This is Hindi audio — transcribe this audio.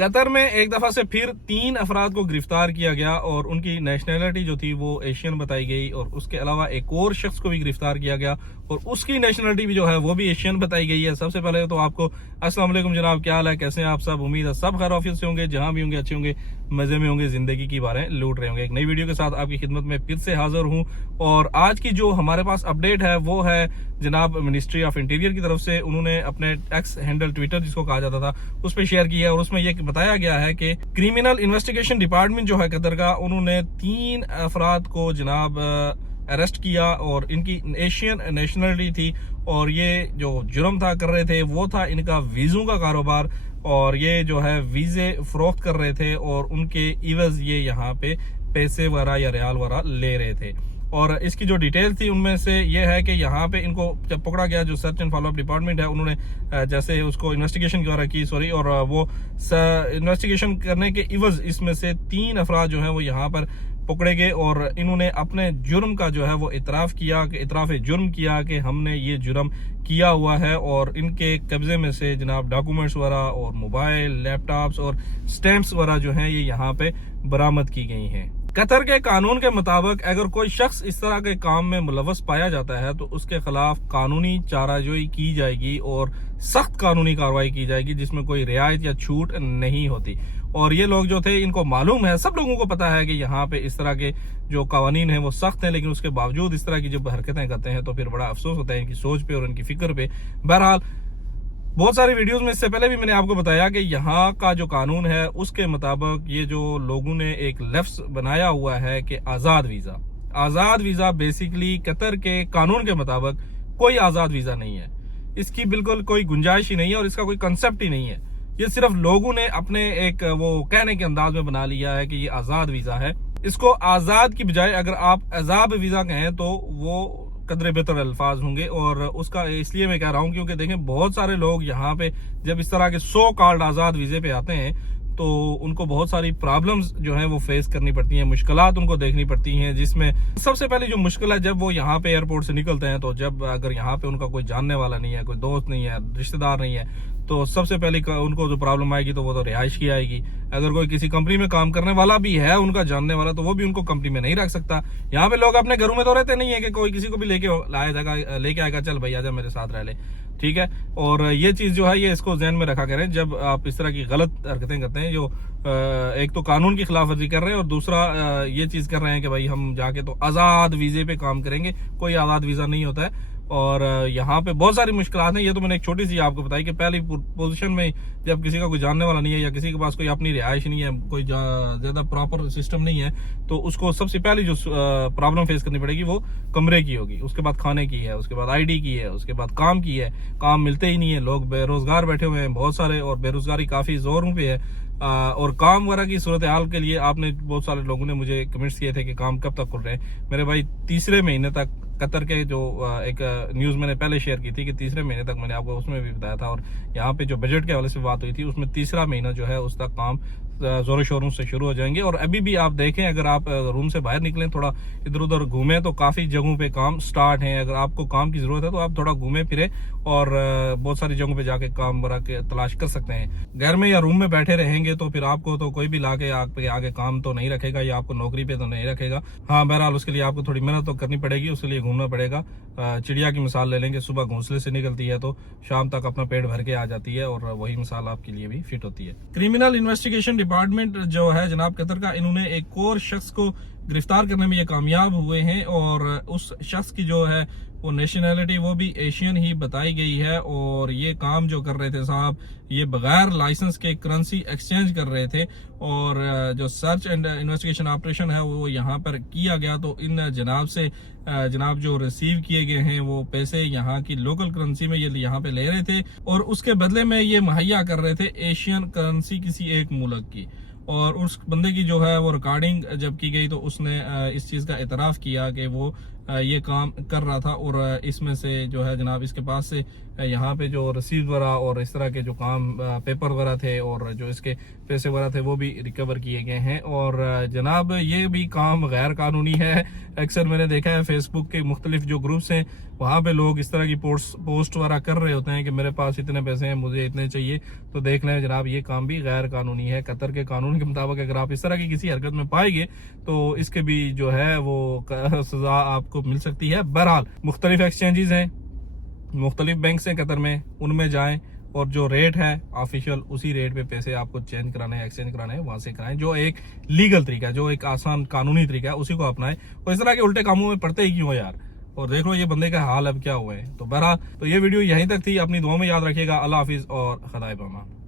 कतर में एक दफा से फिर 3 अफराद को गिरफ्तार किया गया और उनकी नेशनैलिटी जो थी वो एशियन बताई गई और उसके अलावा एक और शख्स को भी गिरफ्तार किया गया और उसकी नेशनैलिटी भी जो है वो भी एशियन बताई गई है। सबसे पहले तो आपको अस्सलाम वालेकुम जनाब, क्या हाल है, कैसे हैं आप सब? उम्मीद है सब खैर ऑफिस से होंगे, जहां भी होंगे अच्छे होंगे, मजे में होंगे, जिंदगी की बारें लूट रहे होंगे। एक नई वीडियो के साथ आपकी खिदमत में फिर से हाजिर हूं और आज की जो हमारे पास अपडेट है वो है जनाब मिनिस्ट्री ऑफ इंटीरियर की तरफ से उन्होंने अपने एक्स हैंडल ट्विटर जिसको कहा जाता था उस पर शेयर किया और उसमें यह बताया गया है कि क्रिमिनल इन्वेस्टिगेशन डिपार्टमेंट जो है कतर का, उन्होंने 3 अफराद को जनाब अरेस्ट किया और इनकी एशियन नेशनलिटी थी और ये जो जुर्म था कर रहे थे वो था इनका वीजों का कारोबार और ये जो है वीजे फरोख्त कर रहे थे और उनके इवज ये यहाँ पे पैसे वगैरह या रियाल वगैरह ले रहे थे। और इसकी जो डिटेल थी उनमें से ये है कि यहाँ पे इनको जब पकड़ा गया, जो सर्च एंड फॉलोअप डिपार्टमेंट है उन्होंने जैसे उसको इन्वेस्टिगेशन की और वो इन्वेस्टिगेशन करने के इवज इसमें से 3 अफराद जो है वो यहाँ पर पकड़े गए और इन्होंने अपने जुर्म का जो है वो इतराफ जुर्म किया कि हमने ये जुर्म किया हुआ है और इनके कब्जे में से जनाब डॉक्यूमेंट्स वगैरह और मोबाइल, लैपटॉप्स और स्टैंप्स वगैरह जो हैं ये यहाँ पे बरामद की गई हैं। कतर के कानून के मुताबिक अगर कोई शख्स इस तरह के काम में मुलव्वस पाया जाता है तो उसके खिलाफ कानूनी चाराजोई की जाएगी और सख्त कानूनी कार्रवाई की जाएगी जिसमें कोई रियायत या छूट नहीं होती। और ये लोग जो थे इनको मालूम है, सब लोगों को पता है कि यहाँ पे इस तरह के जो कानून है वो सख्त है, लेकिन उसके बावजूद इस तरह की जब हरकतें करते हैं तो फिर बड़ा अफसोस होता है इनकी सोच पे और इनकी फिक्र पे। बहरहाल बहुत सारी वीडियोस में इससे पहले भी मैंने आपको बताया कि यहाँ का जो कानून है उसके मुताबिक ये जो लोगों ने एक लफ्ज बनाया हुआ है कि आजाद वीजा बेसिकली कतर के कानून के मुताबिक कोई आजाद वीजा नहीं है, इसकी बिल्कुल कोई गुंजाइश ही नहीं है और इसका कोई कंसेप्ट ही नहीं है। ये सिर्फ लोगों ने अपने एक वो कहने के अंदाज में बना लिया है कि ये आजाद वीजा है। इसको आजाद की बजाय अगर आप अजाब वीजा कहें तो वो कदरे बेहतर अल्फाज होंगे और उसका इसलिए मैं कह रहा हूं क्योंकि देखें बहुत सारे लोग यहाँ पे जब इस तरह के सो कॉल्ड आजाद वीजे पे आते हैं तो उनको बहुत सारी प्रॉब्लम्स जो हैं वो फेस करनी पड़ती हैं, मुश्किलात उनको देखनी पड़ती हैं, जिसमें सबसे पहले जो मुश्किल है जब वो यहाँ पे एयरपोर्ट से निकलते हैं तो जब अगर यहाँ पे उनका कोई जानने वाला नहीं है, कोई दोस्त नहीं है, रिश्तेदार नहीं है, तो सबसे पहले उनको जो प्रॉब्लम आएगी तो वो तो रिहाइश की आएगी। अगर कोई किसी कंपनी में काम करने वाला भी है उनका जानने वाला तो वो भी उनको कंपनी में नहीं रख सकता। यहाँ पे लोग अपने घरों में तो रहते नहीं है कि कोई किसी को भी लेके आएगा चल भाई आजा मेरे साथ रह ले, ठीक है। और ये चीज जो है ये इसको ध्यान में रखा करें जब आप इस तरह की गलत हरकतें करते हैं जो एक तो कानून की खिलाफ वर्जी कर रहे हैं और दूसरा ये चीज कर रहे हैं कि भाई हम जाके तो आजाद वीजे पे काम करेंगे। कोई आजाद वीजा नहीं होता है और यहाँ पे बहुत सारी मुश्किलात हैं। ये तो मैंने एक छोटी सी आपको बताई कि पहली पोजीशन में जब किसी का कोई जानने वाला नहीं है या किसी के पास कोई अपनी रिहाइश नहीं है, कोई ज्यादा प्रॉपर सिस्टम नहीं है, तो उसको सबसे पहली जो प्रॉब्लम फेस करनी पड़ेगी वो कमरे की होगी, उसके बाद खाने की है, उसके बाद आईडी की है, उसके बाद काम की है। काम मिलते ही नहीं है, लोग बेरोजगार बैठे हुए हैं बहुत सारे और बेरोजगारी काफी जोरों पे है। और काम वगैरह की सूरत हाल के लिए आपने बहुत सारे लोगों ने मुझे कमेंट्स किए थे कि काम कब तक खुल रहे हैं। मेरे भाई तीसरे महीने तक कतर के जो एक न्यूज मैंने पहले शेयर की थी कि तीसरे महीने तक, मैंने आपको उसमें भी बताया था और यहाँ पे जो बजट के हवाले से बात हुई थी उसमें तीसरा महीना जो है उस तक काम जोरों शोरों से शुरू हो जाएंगे। और अभी भी आप देखें अगर आप रूम से बाहर निकलें, थोड़ा इधर उधर घूमें तो काफी जगहों पे काम स्टार्ट है। अगर आपको काम की जरूरत है तो आप थोड़ा घूमे फिरे और बहुत सारी जगहों पे जाके काम बरा के तलाश कर सकते हैं। घर में या रूम में बैठे रहेंगे तो फिर आपको तो कोई भी लाके आगे काम तो नहीं रखेगा या आपको नौकरी पे तो नहीं रखेगा। हाँ, बहरहाल उसके लिए आपको थोड़ी मेहनत तो करनी पड़ेगी, उसके लिए घूमना पड़ेगा। चिड़िया की मिसाल ले लेंगे, सुबह घोंसले से निकलती है तो शाम तक अपना पेट भर के आ जाती है और वही मिसाल आपके लिए भी फिट होती है। क्रिमिनल इन्वेस्टिगेशन डिपार्टमेंट जो है जनाब कतर का, इन्होंने एक और शख्स को गिरफ्तार करने में ये कामयाब हुए हैं और उस शख्स की जो है वो नेशनैलिटी वो भी एशियन ही बताई गई है और ये काम जो कर रहे थे साहब ये बगैर लाइसेंस के करेंसी एक्सचेंज कर रहे थे और जो सर्च एंड इन्वेस्टिगेशन ऑपरेशन है वो यहाँ पर किया गया तो इन जनाब जो रिसीव किए गए हैं वो पैसे यहाँ की लोकल करेंसी में ये यहाँ पे ले रहे थे और उसके बदले में ये मुहैया कर रहे थे एशियन करेंसी किसी एक मुल्क की। और उस बंदे की जो है वो रिकॉर्डिंग जब की गई तो उसने इस चीज का एतराफ किया कि वो ये काम कर रहा था और इसमें से जो है जनाब इसके पास से यहाँ पे जो रसीद वगैरह और इस तरह के जो काम पेपर वगैरह थे और जो इसके पैसे वगैरह थे वो भी रिकवर किए गए हैं। और जनाब ये भी काम गैर कानूनी है। अक्सर मैंने देखा है फेसबुक के मुख्तलिफ जो ग्रुप्स हैं वहाँ पे लोग इस तरह की पोस्ट वगैरह कर रहे होते हैं कि मेरे पास इतने पैसे हैं, मुझे इतने चाहिए। तो देख लें जनाब ये काम भी गैर कानूनी है। कतर के कानून के मुताबिक अगर आप इस तरह की किसी हरकत में पाएंगे तो इसके भी जो है वो सजा आपको मिल सकती है। बहरहाल मुख्तलिफ एक्सचेंजेस हैं, मुख्तलिफ बैंक हैं कतर में, उनमें जाएं और जो रेट है ऑफिशियल उसी रेट पे पैसे आपको चेंज कराने हैं, एक्सचेंज कराने हैं, वहां से कराएं। जो एक लीगल तरीका है, जो एक आसान कानूनी तरीका है, उसी को अपनाएं। और इस तरह के उल्टे कामों में पड़ते ही क्यों हो यार। और देख लो ये बंदे का हाल अब क्या हुआ है। तो बहरहाल तो ये वीडियो यहीं तक थी। अपनी दुआ में याद रखिएगा। अल्लाह हाफिज और खुदा पामान।